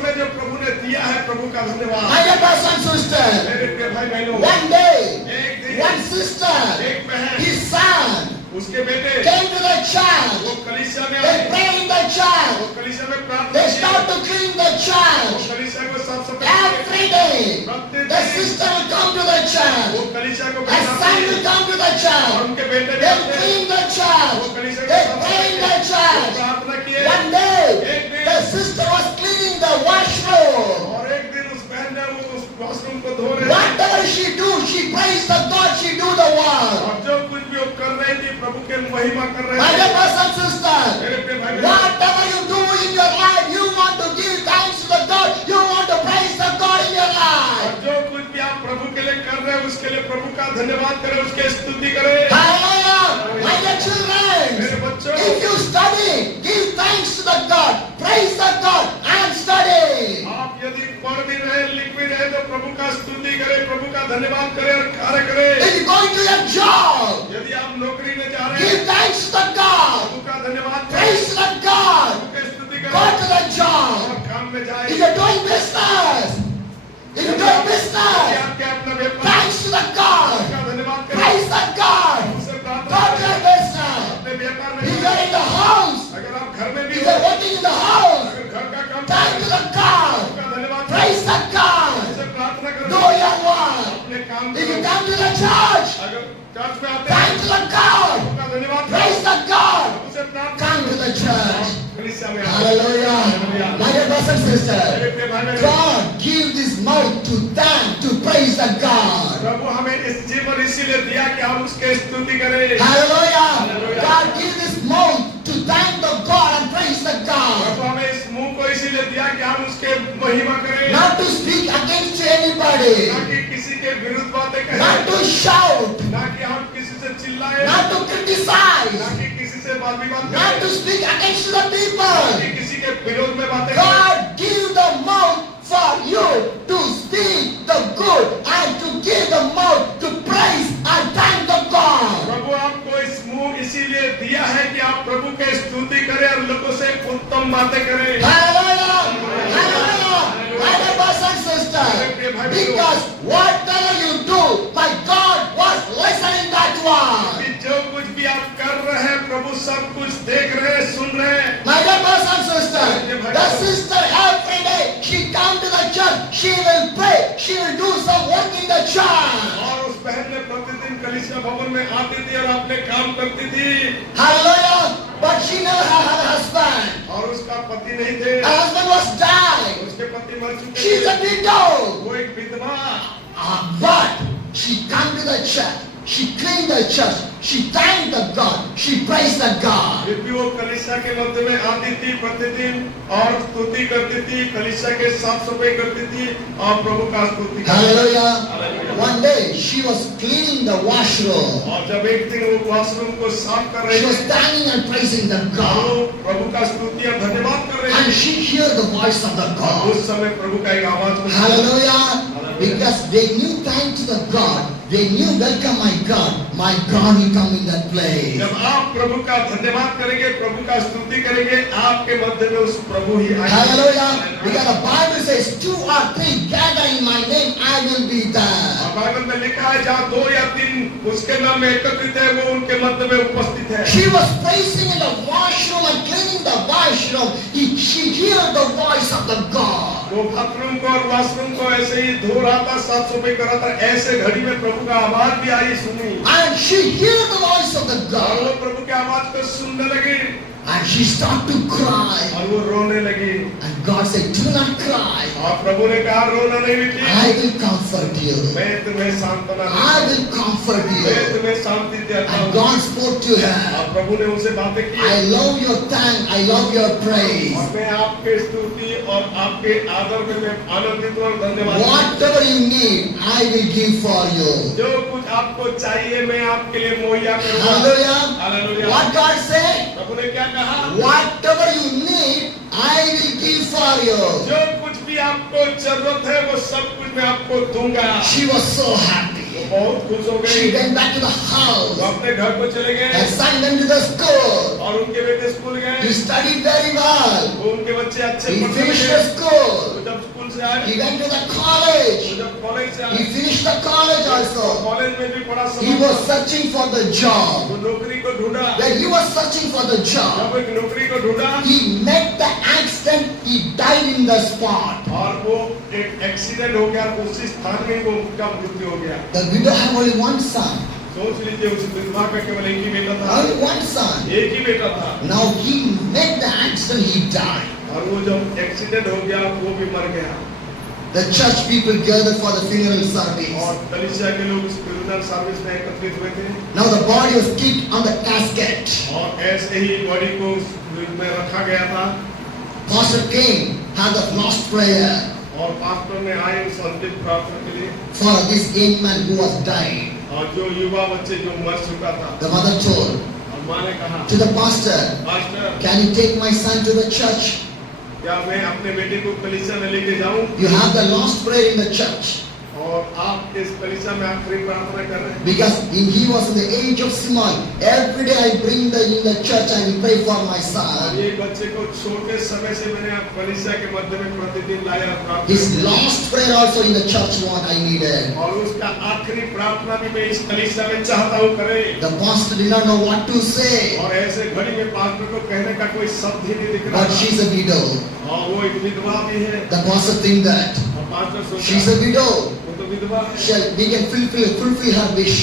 समय जो प्रभु ने दिया है, प्रभु का धन्यवाद। My dear brothers and sisters, मेरे प्रिय भाई बहनों, one day, एक दिन one sister, एक बहन, his son, उसके बेटे came to the church. वो कलीसिया में They आए, prayed in the church. वो कलीसिया में प्रार्थना They की, start to clean the वो church. कलीसिया को साफ सफाई Every day, प्रत्येक the दिन sister will come to the वो church. कलीसिया को Her son will come to the और church. उनके बेटे भी They आते, clean the church. वो कलीसिया They को साफ pray in the सफाई church. प्रार्थना किए। One day, एक दिन the sister was cleaning the washroom. और एक दिन उस बहन ने वो उस वॉशरूम को धो रहे थे, Whatever she do, she praise the God, she do the work. और जो कुछ भी वो कर रही थी, प्रभु के महिमा कर रहे My थे। dear brothers and sisters, मेरे प्रिय भाई बहनों, whatever you do in your life, you want to give thanks to the God, you want to praise the God in your और life. जो कुछ भी आप प्रभु के लिए कर रहे हैं, उसके लिए प्रभु का धन्यवाद करें, उसके स्तुति करें। Hallelujah! My dear children, मेरे बच्चों, if you study, give thanks to the God, praise the God, and study. आप यदि पढ़ भी रहे, लिख भी रहे, तो प्रभु का स्तुति करें, प्रभु का धन्यवाद करें और कार्य करें। If you going to your job, यदि आप नौकरी में जा रहे हैं, give thanks to the God, प्रभु का धन्यवाद करें, praise the God, प्रभु की स्तुति go करें to the job. और काम में जाए। If you're doing business, if you're doing यदि business, आप क्या अपना व्यापार thanks to the God, का धन्यवाद करें, praise the God, उसे go प्रार्थना to करें, your business. अपने व्यापार में If जाए। you're in the house, अगर आप घर में भी if हो, you're working in the house, अगर घर का काम thank करें, to the God, प्रभु का धन्यवाद करें, praise the God, उसे प्रार्थना करें, do your work. अपने काम If you करें। come to the church, अगर चर्च में आते हैं, thank to the God, प्रभु का धन्यवाद praise करें, the God, उसे प्रार्थना come to the church. कलीसिया में आते हैं। Hallelujah. My dear brothers and sisters, मेरे प्रिय भाई बहनों, God give this mouth to thank, to praise the God. प्रभु हमें इस जीवन इसीलिए दिया कि हम उसके स्तुति करें। Hallelujah. God give this mouth to thank the God and praise the God. प्रभु हमें इस मुंह को इसीलिए दिया कि हम उसके महिमा करें, Not to speak against anybody, ना कि किसी के विरुद्ध बातें not कहें, to shout, ना कि हम किसी से चिल्लाएं, not to criticize, ना कि किसी से बात विवाद not करें, to speak against the ना people. कि किसी के विरोध में बातें करें। God give the mouth for you to speak the good and to give the mouth to praise and thank the God. प्रभु आपको इस मुंह इसीलिए दिया है कि आप प्रभु के स्तुति करें और लोगों से उत्तम बातें करें। Hallelujah! Hallelujah! My dear brothers and sisters, because whatever you do, my God was listening that one. कि जो कुछ भी आप कर रहे हैं, प्रभु सब कुछ देख रहे हैं, सुन रहे हैं। My dear brothers and sisters, the sister every day, she come to the church, she will pray, she will do some work in the church. और उस बहन ने प्रतिदिन कलीसिया भवन में आती थी और अपने काम करती थी, Hallelujah! But she never had her husband. और उसका पति नहीं थे, Her husband was died. उसके पति मर चुके She's a थे, widow. वो एक विधवा। But she come to the church. She cleaned the church. She thanked the God. She praised the God. फिर भी वो कलीसिया के मध्य में आती थी प्रतिदिन और स्तुति करती थी, कलीसिया के साफ सफाई करती थी और प्रभु का स्तुति करती थी। Hallelujah. One day she was cleaning the washroom. और जब एक दिन वो वॉशरूम को साफ कर रही She was थी, thanking and praising the वो God. प्रभु का स्तुति और धन्यवाद कर रही And थी। she heard the voice of the God. उस समय प्रभु का एक आवाज सुनी। Hallelujah. Because they knew thank to the God. They knew welcome my God will come in that place. जब आप प्रभु का धन्यवाद करेंगे, प्रभु का स्तुति करेंगे, आपके मध्य में उस प्रभु ही आएंगे। Hallelujah. Because the Bible says 2 or 3 gather in my name, I will be there. और बाइबल में लिखा है जहाँ 2 या 3 उसके नाम में एकत्रित है, वो उनके मध्य में उपस्थित है। She was praising in the washroom and cleaning the washroom. She heard the voice of the God. वो बाथरूम को और वॉशरूम को ऐसे ही धो रहा था, साफ सफाई कर रहा था, ऐसे घड़ी में प्रभु का आवाज भी आई, सुनी। And she heard the voice of the और God. वो प्रभु के आवाज को सुनने लगी And she started to cry. और वो रोने लगी। And God said, do not cry. और प्रभु ने कहा, रोना नहीं बेटी, I will comfort you. मैं तुम्हें सांत्वना I दूंगा, will comfort मैं you. तुम्हें शांति देता And हूँ। God spoke to her. और प्रभु ने उनसे बातें की। I love your thank. I love your praise. और मैं आपके स्तुति और आपके आदर में मैं आनंदित हूँ और धन्यवाद। Whatever you need, I will give for you. जो कुछ आपको चाहिए मैं आपके लिए मुहैया करूँगा। Hallelujah. Hallelujah. What God said? प्रभु ने क्या कहा? Whatever you need, I will give for you. जो कुछ भी आपको जरूरत है वो सब कुछ मैं आपको दूंगा। She was so happy. बहुत खुश हो She गई। went back to the वो house. अपने घर को चले Her गए son went to the school. और उनके बेटे स्कूल He गए। studied very well. वो उनके बच्चे अच्छे He पढ़ने finished लगे। the school. वो जब स्कूल से आए, He went to the वो college. जब कॉलेज से He आए, finished the college also. College में भी पढ़ा He was समाप्त। searching for the job. वो नौकरी को ढूंढा। When he was searching for the job, जब एक नौकरी को ढूंढा he met the accident. He died in the spot. और वो एक एक्सीडेंट हो गया, उसी स्थान में वो उनका मृत्यु हो गया। The widow had only one son. सोच लीजिए, उस विधवा का केवल एक ही बेटा था। Only one son. एक ही बेटा था Now he met the accident. He died. और वो जब एक्सीडेंट हो गया वो भी मर गया। The church people gathered for the funeral service. और कलीसिया के लोग इस फ्यूनरल सर्विस में एकत्रित हुए थे Now the body was kept on the casket. और ऐसे ही बॉडी को में रखा गया था। Pastor came, had the last prayer और पास्टर ने आए उस अंतिम प्रार्थना के लिए। for this young man who was dying. और जो युवा बच्चे जो मर चुका था, The mother told और माँ ने कहा, to the pastor, pastor can you take my son to the church? क्या मैं अपने बेटे को कलीसिया में लेके जाऊं? You have the last prayer in the church. और आप इस कलीसिया में आखिरी प्रार्थना कर रहे हैं। Because he was in the age of Simon. Every day I bring the in the church and pray for my और son. ये बच्चे को छोटे समय से मैंने आप कलीसिया के मध्य में प्रतिदिन लाया प्रार्थना His किया। last prayer also in the church what I needed. और उसका आखिरी प्रार्थना भी मैं इस कलीसिया में चाहता हूँ करे। The pastor did not know what to say. और ऐसे घड़ी में पास्टर को कहने का कोई शब्द ही नहीं दिख But रहा। she's a widow. और वो एक विधवा भी है। The pastor think that और पास्टर she's सोचा a widow. वो तो विधवा है We can fulfill her wish.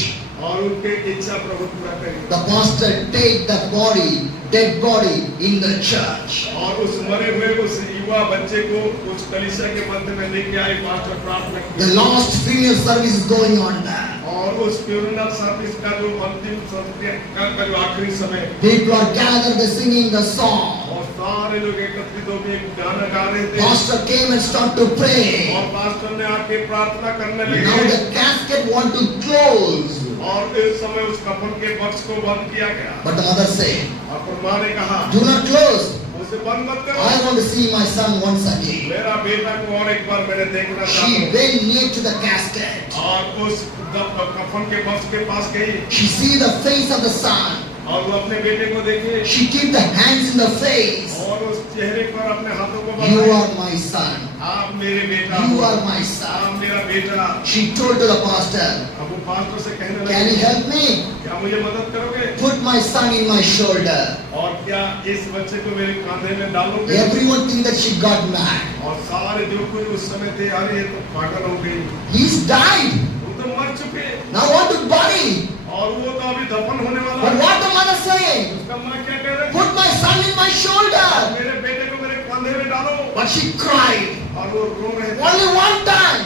और उनके इच्छा प्रभु पूरा करेंगे। The pastor take the body, dead body in the church. और उस मरे हुए उस युवा बच्चे को उस कलीसिया के मध्य में लेके आए, पास्टर प्रार्थना The की। last funeral service is going on there. और उस फ्यूनरल सर्विस का जो अंतिम संस्कार का जो आखिरी समय, People are gathered, they're singing the song. और सारे लोग एकत्रित होकर एक गाना गा रहे थे। Pastor came and started to pray. और पास्टर ने आके प्रार्थना करने Now लगे। the casket want to close. और इस समय उस कफन के बक्स को बंद किया गया। But the mother said, और माँ ने कहा, do not close. उसे बंद मत करो। I want to see my son once again. मेरा बेटा को और एक बार मैंने देखना चाहता She हूँ। went near to the casket. और उस कफन के बक्स के पास गई She see the face of the son. और वो अपने बेटे को देखे She keep the hands in the face. और उस चेहरे पर अपने हाथों को You बढ़ाए। are my son. आप मेरे बेटा You हो। are my son. आप मेरा बेटा। She told to the pastor, अब वो पास्टर से कहने can you लगे, help me? क्या मुझे मदद करोगे? Put my son in my shoulder. और क्या इस बच्चे को मेरे कांधे में डालोगे? Everyone think that she got mad. और सारे जो कोई उस समय थे, अरे ये तो पागल हो गई, He's died. वो तो मर चुके। Now what to bury? और वो तो अभी दफन होने वाला But है। what the mother saying? उसका माँ क्या कह रहे? Put my son in my shoulder. मेरे बेटे को मेरे कांधे में डालो। But she cried. और वो रो रहे थे। Only one time.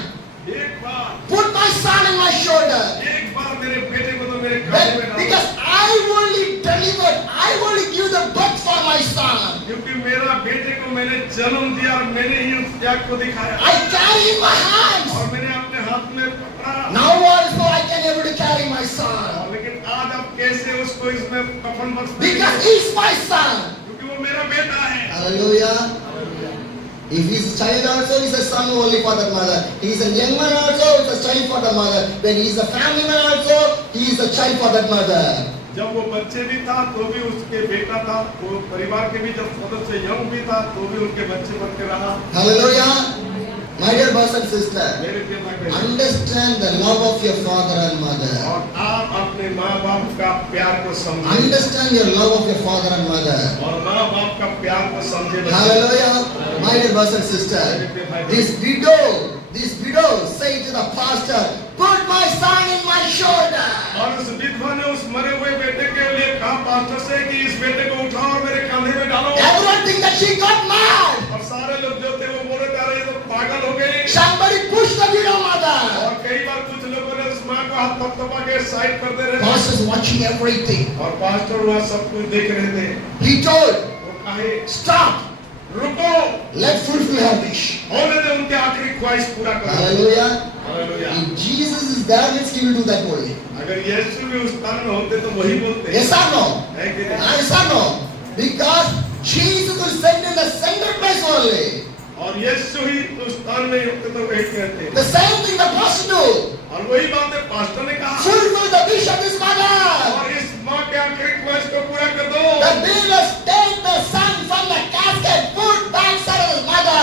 एक बार, Put my son in my shoulder. एक बार मेरे बेटे को तो मेरे कांधे में डालो। Because I only delivered, I only give the birth for my son. क्योंकि मेरा बेटे को मैंने जन्म दिया और मैंने ही उस त्याग को दिखाया। I carry in my hands. और मैंने अपने हाथ में पकड़ा। Now also I can able to carry my son. लेकिन आज आप कैसे उसको इसमें कफन बक्स में Because डालेंगे? he's my son. क्योंकि वो मेरा बेटा है। Hallelujah. If he's a child also, he's a son only for the mother. He's a young man also, it's a child for the mother. When he's a family man also, he is a child for that mother. जब वो बच्चे भी था तो भी उसके बेटा था, वो परिवार के भी जब सदस्य यंग भी था तो भी उनके बच्चे बन के रहा। Hallelujah. My dear brothers and sisters, मेरे पिता के understand the love of your father and mother. और आप अपने माँ बाप का प्यार को समझें Understand your love of your father and mother. और माँ बाप का प्यार को समझें। Hallelujah. My dear brothers and sisters, this widow say to the pastor, put my son in my shoulder. और उस विधवा ने उस मरे हुए बेटे के लिए कहा पास्टर से कि इस बेटे को उठाओ और मेरे कंधे में डालो। Everyone think that she got mad. और सारे लोग जो थे वो बोले जा रहे ये तो पागल हो गई। Somebody pushed the widow mother. और कई बार कुछ लोगों ने उस माँ को हाथ थपथपा के साइड कर दे रहे थे। Pastor is watching everything. और पास्टर वहाँ सब कुछ देख रहे थे। He told, वो कहे stop. रुको, Let's fulfill her wish. होने दे उनके आखिरी ख्वाहिश पूरा करो। Hallelujah. Hallelujah. If Jesus is there, let's give do that only. अगर यीशु भी उस स्थान में होते तो वही बोलते। Yes or no? है कि नहीं? Yes or no? Because Jesus will send in the center place only. और यीशु ही उस स्थान में तो वही कहते हैं। The same thing the pastor do. और वही बात है पास्टर ने कहा Fulfill the wish of this mother. और इस माँ के आखिरी ख्वाहिश को पूरा कर दो। The builders take the son from the casket, put backside of his mother.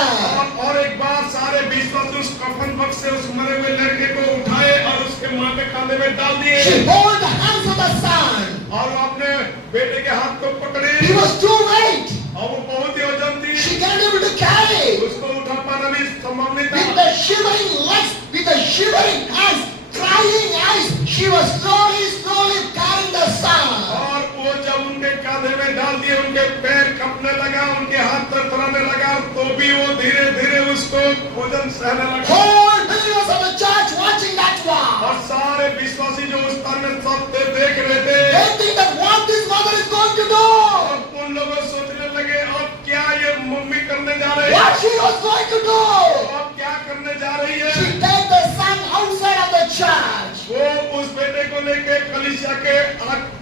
और एक बार सारे विश्वासी उस कफन बक्स से उस मरे हुए लड़के को उठाए और उसके माँ के कंधे में डाल दिए। She hold the hands of the son. और वो अपने बेटे के हाथ को पकड़े। He was too weight. और वो बहुत ही वजन थी। She can't able to carry. उसको उठा पाना भी संभव नहीं With था। the shivering legs, with the shivering hands, crying eyes, she was slowly carrying the son. और वो जब उनके कांधे में डाल दिए उनके पैर कंपने लगा उनके हाथ थरथराने लगा तो भी वो धीरे धीरे उसको वजन सहने लगा। Whole believers of the church watching that one. और सारे विश्वासी जो उस स्थान में सब देख रहे थे They think that what this mother is going to do. और उन लोगों सोचने लगे अब क्या ये मम्मी करने जा रही है। What she was going to do. अब क्या करने जा रही है। She take the son outside of the church. वो उस बेटे को लेके कलीसिया के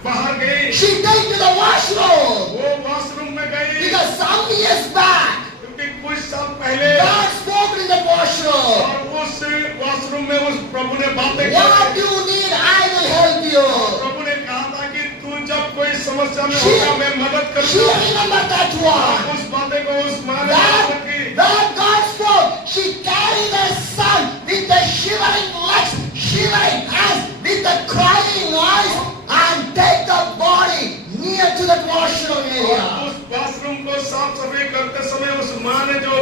बाहर गई। She take to the washroom. वो वॉशरूम में गई Because some years back, क्योंकि कुछ साल पहले God spoke in the washroom. और उस वॉशरूम में उस प्रभु ने बातें की। What you need, I will help you. प्रभु ने कहा था कि तू जब कोई समस्या में She- होगा मैं मदद She करूंगा। remembered that one. उस बातें को उस माँ ने याद की। That God spoke. She carried the son with the shivering legs, shivering hands, with the crying eyes, and take the body near to that washroom और area. उस वॉशरूम को साफ सफाई करते समय उस माँ ने जो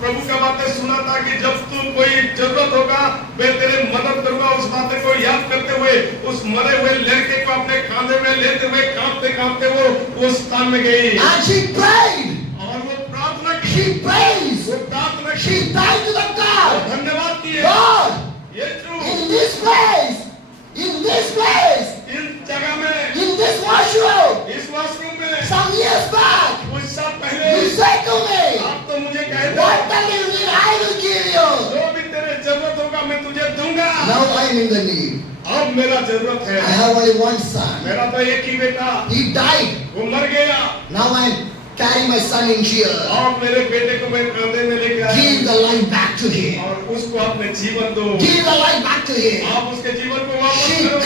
प्रभु का बातें सुना था कि जब तू कोई जरूरत होगा मैं तेरे मदद करूंगा उस बातें को याद करते हुए उस मरे हुए लड़के को अपने कांधे में लेते हुए कांपते कांपते वो उस स्थान में गई And she prayed. और वो प्रार्थना की। She prays. वो प्रार्थना की। She thanked to the God. धन्यवाद किए। God, यीशु in this place, इन जगह में in this washroom, इस वॉशरूम में some years back, कुछ साल you पहले said to me, आप तो मुझे कहते whatever you need, I will give you. जो भी तेरे जरूरत होगा मैं तुझे दूंगा। Now I am in the need. अब मेरा जरूरत I है। have only one son. मेरा तो एक ही बेटा He died. वो मर गया Now I am carrying my son in here. और मेरे बेटे को मैं कंधे में लेके आया Give the life back to him. और उसको अपने जीवन दो। Give the life back to him. आप उसके जीवन को वापस She करो।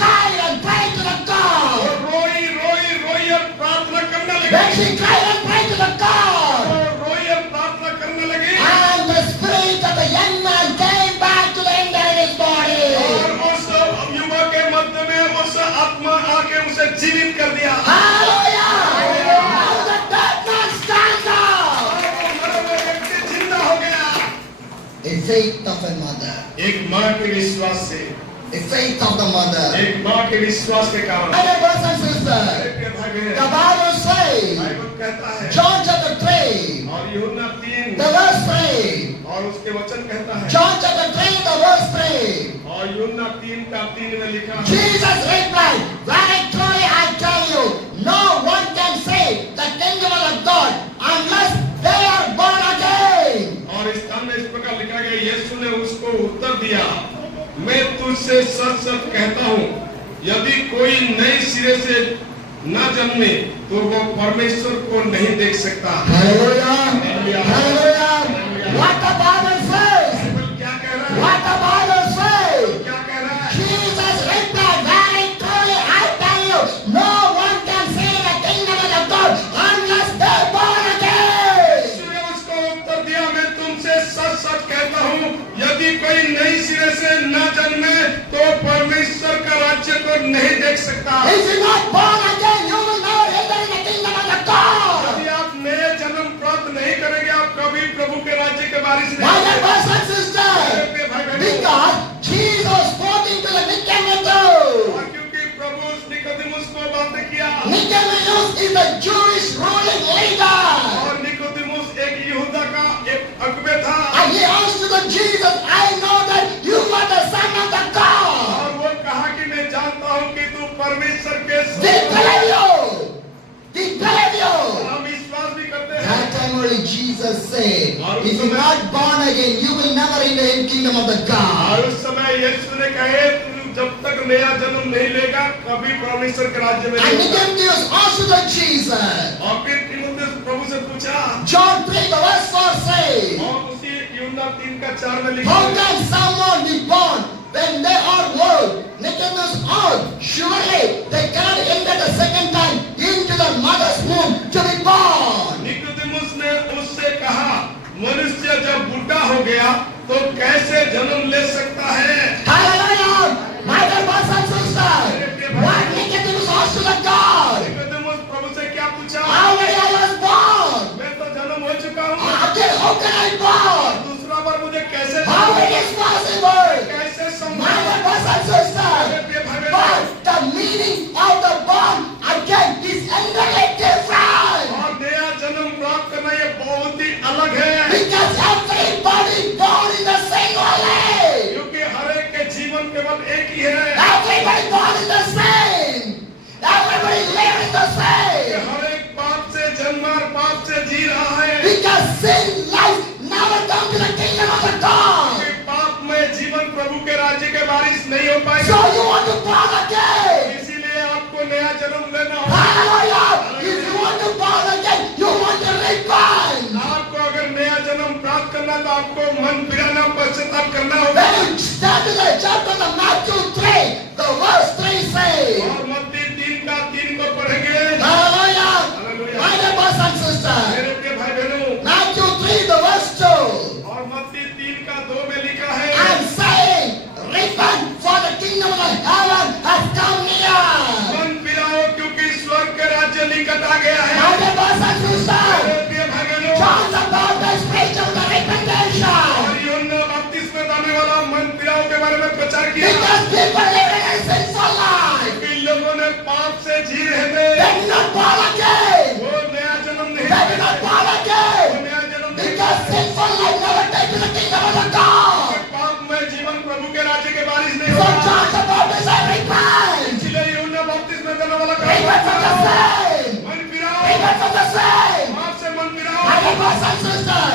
cried and prayed to the और God. रोई और प्रार्थना करने When लगी। she cried and prayed to the God, और रोई और प्रार्थना करने लगी and the spirit of the young man came back to the enter in his body. और उस युवा के मध्य में उस आत्मा आके उसे जीवित कर दिया। Hallelujah! Now the dead man stands up. और वो मरा हुआ व्यक्ति जिंदा हो गया। A faith of a mother. एक माँ के विश्वास से A faith of the mother. एक माँ के विश्वास के कारण My dear brothers and sisters, प्रिय भाई बहन, the Bible says, बाइबल कहता है John chapter 3, और यूहन्ना 3 the verse 3. और उसके वचन कहता है John chapter 3, the verse 3. और यूहन्ना 3 का 3 में लिखा है Jesus replied, very truly I tell you, no one can say the kingdom of God unless they are born again. और इस स्थान में इस प्रकार लिखा गया यीशु ने उसको उत्तर दिया मैं तुझसे सच सच कहता हूँ यदि कोई नए सिरे से न जन्मे तो वो परमेश्वर को नहीं देख सकता। Hallelujah. Hallelujah. What the Bible says. Bible क्या कह रहा है? What the Bible says. क्या कह रहा है? Jesus replied, very truly I tell you, no one can see the kingdom of God unless they are born again. यीशु ने उसको उत्तर दिया मैं तुमसे सच सच कहता हूँ यदि कोई नई सिरे से न जन्मे तो परमेश्वर का राज्य को नहीं देख सकता। If you are not born again, you will never enter in the kingdom of God. यदि आप नए जन्म प्राप्त नहीं करेंगे आप कभी प्रभु के राज्य के वारिस My नहीं dear brothers and sisters, होंगे। भाई बहनों, because Jesus spoke into the Nicodemus. और क्योंकि प्रभु उस निकोदेमुस को बातें किया Nicodemus is the Jewish ruling leader. और निकोदेमुस एक यहूदा का एक अगुवे था And he answered Jesus, I know that you are the son of the God. और वो कहा कि मैं जानता हूँ कि तू परमेश्वर के They believe you. They believe you. हम विश्वास भी करते हैं। That time only Jesus said, if you are not born again, you will never enter in the kingdom of the God. और उस समय यीशु ने कहे तू जब तक नया जन्म नहीं लेगा कभी परमेश्वर के राज्य में And नहीं होगा। Nicodemus answered Jesus. और फिर तीमुथियुस प्रभु से पूछा John 3, the verse 4 says, 4 में How लिखा can someone be born when they are old? Nicodemus old. Surely they cannot enter the second time into the mother's womb to be born. Nicodemus ने उससे कहा, मनुष्य जब बुढ़ा हो गया तो कैसे जन्म ले सकता है? Hallelujah! My dear brothers and sisters, what Nicodemus asked to the God? Nicodemus प्रभु से क्या पूछा? Already I was born. मैं तो जन्म हो चुका हूँ, Again, how can I born? दूसरा बार मुझे कैसे How it is possible? कैसे My संभव? dear brothers and sisters, but the meaning of the born again is entirely different. और नया जन्म प्राप्त करना ये बहुत ही अलग है, Because everybody born in the same way. क्योंकि हर एक के जीवन केवल एक ही है, Everybody born in the same. Everybody live in the कि same. हर एक पाप से जन्मा और पाप से जी रहा है, Because sin life never come to the kingdom of the God. कि पाप में जीवन प्रभु के राज्य के वारिस नहीं हो So पाएगा, you want to born again. इसीलिए आपको नया जन्म लेना होगा। Hallelujah. If you want to born again, you want to repent. आपको अगर नया जन्म प्राप्त करना तो आपको मन फिराना पश्चाताप करना होगा। When you start to the chapter of Matthew 3, the verse 3 says, और मत्ती 3 का 3 को पढ़ेंगे। Hallelujah. Hallelujah. My dear brothers and sisters, मेरे प्रिय भाई बहनों, Matthew 3, the verse 2, और मत्ती 3 का 2 में लिखा है, and saying, repent for the kingdom of heaven has come near. मन फिराओ क्योंकि स्वर्ग के राज्य निकट आ गया है। My dear brothers and sisters, मेरे प्रिय भाई बहनों, John the Baptist preached of the repentation. और यूहन्ना बपतिस्मा देने वाला मन फिराओ के बारे में प्रचार किया, Because people living in sinful life, कि लोगों ने पाप से जी रहे थे, they did not born again. वो नया जन्म नहीं They did not born वो again. नया जन्म नहीं Because sinful life never take to the kingdom of the God. पाप में जीवन प्रभु के राज्य के वारिस नहीं So होगा। John the Baptist said, repent. इसलिए यूहन्ना बपतिस्मा देने वाला Repent from the sin. मन फिराओ, Repent from the sin. पाप से मन फिराओ। My dear brothers and sisters,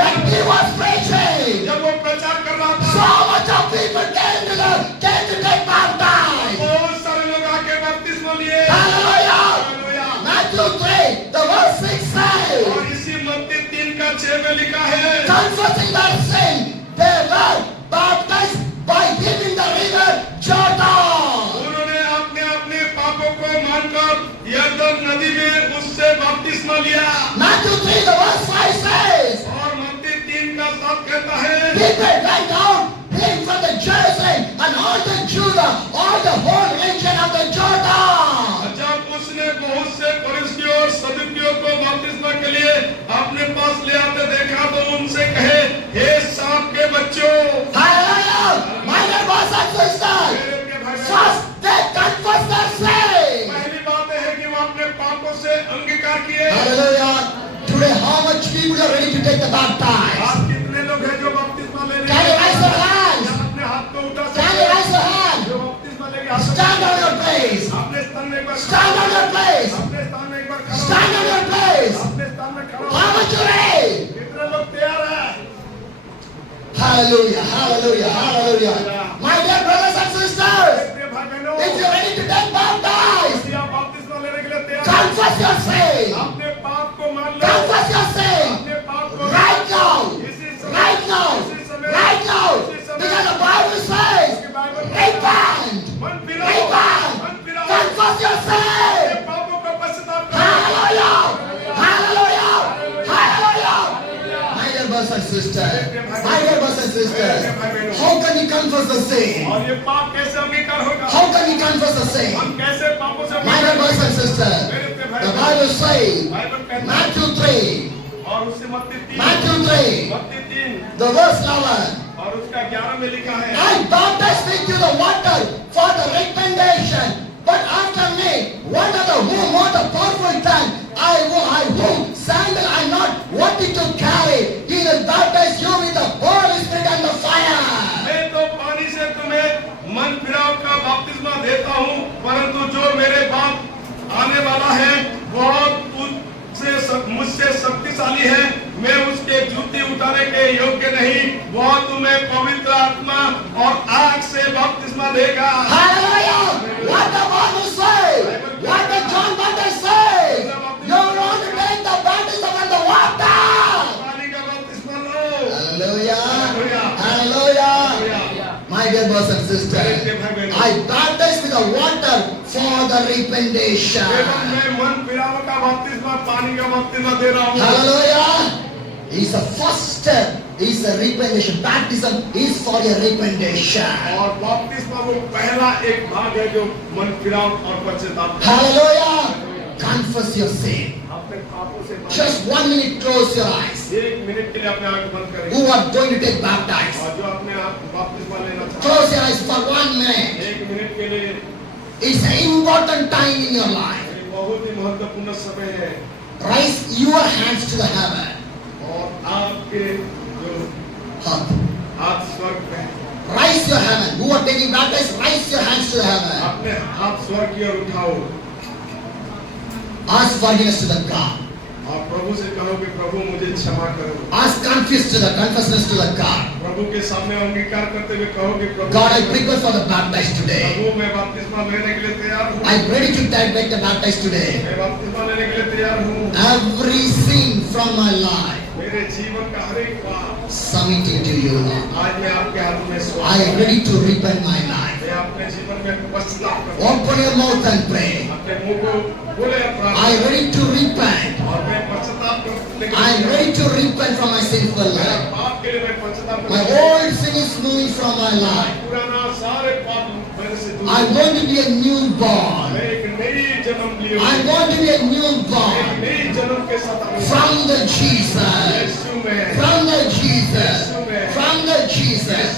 when he was preaching, जब वो प्रचार कर रहा था, so much of people came to take baptized. बहुत सारे लोग आके बपतिस्मा लिए। Hallelujah. Hallelujah. Matthew 3, the verse 6 says, और इसी मत्ती 3 का 6 में लिखा है, confessing their sin, they were baptized by him in the river Jordan. उन्होंने अपने अपने पापों को मानकर यरदन नदी में उससे बपतिस्मा लिया। Matthew 3, the verse 5 says, और मत्ती 3 का 7 कहता है, Peter went out, fleeing from the Jerusalem and all the Judah, all the whole region of the Jordan. जब उसने बहुत से फरिसियों और सदुकियों को बपतिस्मा के लिए अपने पास ले आते देखा तो उनसे कहे, हे सांप के बच्चों, Hallelujah! My dear brothers and sisters, मेरे प्रिय भाई बहनों, first they confess their sin. पहली बात है कि वो अपने पापों से अंगीकार किए। Hallelujah! Today, how much people are ready to take the baptize? आज कितने लोग हैं जो बपतिस्मा लेने Can you raise your hands? या अपने हाथ को उठा Can सकते you हैं? raise your hand? जो बपतिस्मा लेके हाथ को- Stand on your place. अपने स्थान में एक बार Stand on your place. अपने स्थान में एक बार खड़े हो। Stand on your place. अपने स्थान में खड़े हो। How much you ready? कितने लोग तैयार हैं? Hallelujah, hallelujah, hallelujah. My dear brothers and sisters, प्रिय भाई बहनों, if you're ready to take baptized, यदि आप बपतिस्मा लेने के लिए तैयार हैं, confess your sin. अपने पाप को मान लो। Confess your sin. अपने पाप को Right now. इसी समय- Right now. इसी समय- Right now. इसी समय- Because the Bible says, कि बाइबल में- repent. मन फिराओ, Repent. मन फिराओ। Confess your sin. अपने पापों का पश्चाताप करो। Hallelujah. Hallelujah. Hallelujah. My dear brothers and sisters, my dear brothers and sisters, how can we confess the sin? और ये पाप कैसे अंगीकार होगा? How can we confess the sin? हम कैसे पापों से My dear brothers and sisters, the Bible says, Bible कहता है Matthew 3, और उससे मत्ती 3 Matthew 3, मत्ती 3 the verse 11. और उसका 11 में लिखा है, I baptize with you the water for the repentation, but after me, one of the whom more the powerful than I whom sandal I not worthy to carry. He will baptize you with the Holy Spirit and the fire. मैं तो पानी से तुम्हें मन फिराव का बपतिस्मा देता हूँ, परंतु जो मेरे बाद आने वाला है वह मुझसे शक्तिशाली है, मैं उसके जूती उठाने के योग्य नहीं, वह तुम्हें पवित्र आत्मा और आग से बपतिस्मा देगा। Hallelujah! What the Bible says, what the John Baptist says, you want to take the baptism and the water. पानी का बपतिस्मा लो। Hallelujah! sisters, I baptize with the water for the repentation. एवं मैं मन फिराव का बपतिस्मा पानी का बपतिस्मा दे रहा हूँ। Hallelujah. Is the first step is the repentation. Baptism is for your repentation. और बपतिस्मा वो पहला एक भाग है जो मन फिराव और पश्चाताप। Hallelujah. Confess your sin. अपने पापों से Just 1 minute, close your eyes. एक मिनट के लिए अपने आंख बंद करें। Who are going to take baptized? और जो अपने आप बपतिस्मा लेना चाहते Close your eyes for 1 minute. हैं, 1 मिनट के लिए It's an important time in your life. एक बहुत ही महत्वपूर्ण समय है। Raise your hands to the heaven. और आपके जो Hath. हाथ स्वर्ग में, Raise your hand. Who are taking baptized? Raise your hands to the heaven. अपने हाथ स्वर्ग की ओर उठाओ Ask forgiveness to the God. और प्रभु से कहो कि प्रभु मुझे क्षमा करो। Ask confessness to the God. प्रभु के सामने अंगीकार करते हुए कहो कि प्रभु God, I prepare for the baptized today. प्रभु मैं बपतिस्मा लेने के लिए तैयार हूँ। I'm ready to take the baptized today. मैं बपतिस्मा लेने के लिए तैयार हूँ। Every sin from my life, मेरे जीवन का हर एक पाप submit it to you, Lord. आज मैं आपके हाथ में सौंप I am ready to repent my life. मैं अपने जीवन में पश्चाताप करता हूँ। Open your mouth and pray. अपने मुंह को बोले अपराध I am ready to repent. और मैं पश्चाताप करने के I am लिए ready to repent from my sinful मेरा life. पाप के लिए मैं पश्चाताप My करता हूँ। old sin is moving from my life. पुराना सारे पाप मेरे से दूर I'm going to be a newborn. मैं एक नई जन्म लिए I'm going to be a एक newborn नई जन्म के साथ आऊंगा। from the Jesus. यीशु में From the Jesus. From the Jesus.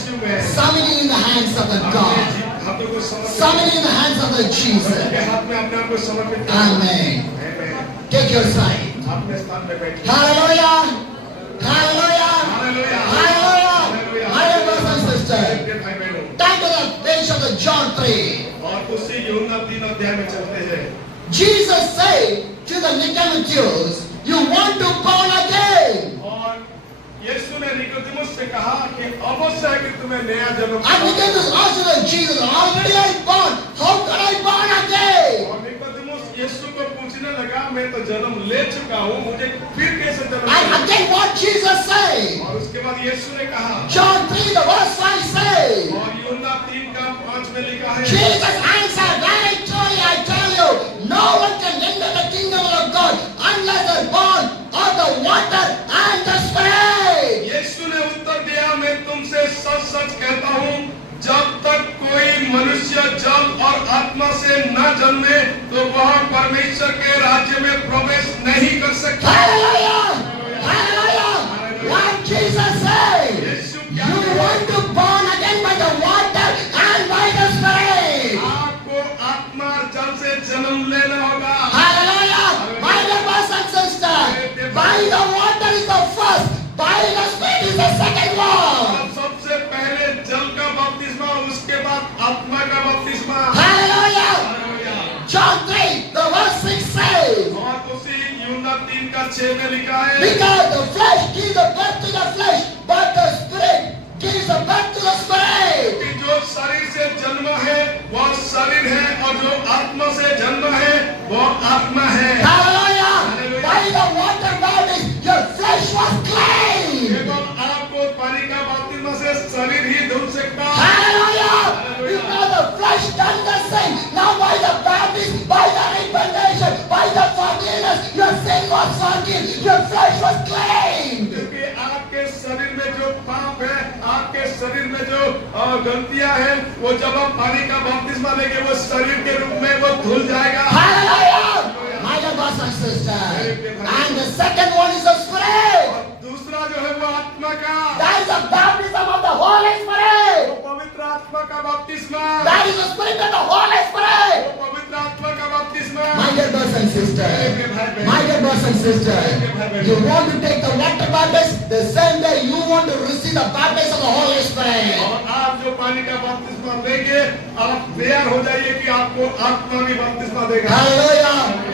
Submitting in the hands of the God. हाथों को समर्पित Submitting in the hands of the Jesus. के हाथ में अपने आप को समर्पित करो। Amen. आमीन। Take your side. अपने स्थान पे बैठिए। Hallelujah. Hallelujah. Hallelujah. Hallelujah. My dear brothers and sisters. प्रिय भाई बहनों, Turn to the page of the John 3. और उसी यूहन्ना 3 अध्याय में चलते हैं। Jesus said to the Nicodemus, you want to born again. और यीशु ने निकोदेमुस से कहा कि अवश्य है कि तुम्हें नया जन्म And Nicodemus asked the Jesus, already I born. How can I born again? और निकोदेमुस यीशु को पूछने लगा, मैं तो जन्म ले चुका हूँ, मुझे फिर कैसे जन्म And लेना? again what Jesus said. और उसके बाद यीशु ने कहा John 3 the verse 5 says. और यूहन्ना 3 का 5 में लिखा है Jesus answered, very truly I tell you, no one can enter the kingdom of God unless they're born of the water and the Spirit. यीशु ने उत्तर दिया, मैं तुमसे सच सच कहता हूँ, जब तक कोई मनुष्य जल और आत्मा से न जन्मे तो वह परमेश्वर के राज्य में प्रवेश नहीं कर सकता। Hallelujah! Hallelujah! What Jesus said, you want to born again by the water and by the Spirit. आपको आत्मा और जल से जन्म लेना होगा। Hallelujah! My dear brothers and sisters, by the water is the first, by the Spirit is the second one. अब सबसे पहले जल का बपतिस्मा, उसके बाद आत्मा का बपतिस्मा। Hallelujah! Hallelujah. John 3, the verse 6 says, और उसी यूहन्ना 3 का 6 में लिखा है because the flesh gives the birth to the flesh, but the Spirit gives the birth to the Spirit. कि जो शरीर से जन्म है वह शरीर है और जो आत्मा से जन्म है वह आत्मा है। Hallelujah! By the water baptism, your flesh was clean. केवल आपको पानी का बपतिस्मा से शरीर ही धुल सकता है। Hallelujah! Because the flesh done the same. Now by the baptism, by the repentation, by the forgiveness, your sin was forgiven. Your flesh was clean. क्योंकि आपके शरीर में जो पाप है, आपके शरीर में जो गलतियां हैं, वो जब आप पानी का बपतिस्मा लेंगे वो शरीर के रूप में वो धुल जाएगा। Hallelujah! My dear brothers and sisters. And the second one is the Spirit. और दूसरा जो है वो आत्मा का, That is the baptism of the Holy वो Spirit. पवित्र आत्मा का बपतिस्मा, That is the Spirit of the Holy Spirit. वो पवित्र आत्मा का बपतिस्मा। My dear brothers and sisters, my dear brothers and sisters, you want to take the water baptism, the same day you want to receive the baptism of the Holy Spirit. और आप जो पानी का बपतिस्मा लेंगे, आप तैयार हो जाइए कि आपको आत्मा भी बपतिस्मा देगा। Hallelujah.